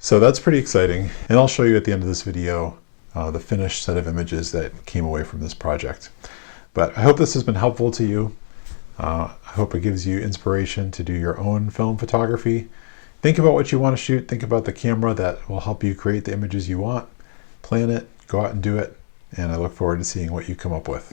So that's pretty exciting. And I'll show you at the end of this video the finished set of images that came away from this project. But I hope this has been helpful to you. I hope it gives you inspiration to do your own film photography. Think about what you want to shoot. Think about the camera that will help you create the images you want. Plan it, go out and do it, and I look forward to seeing what you come up with.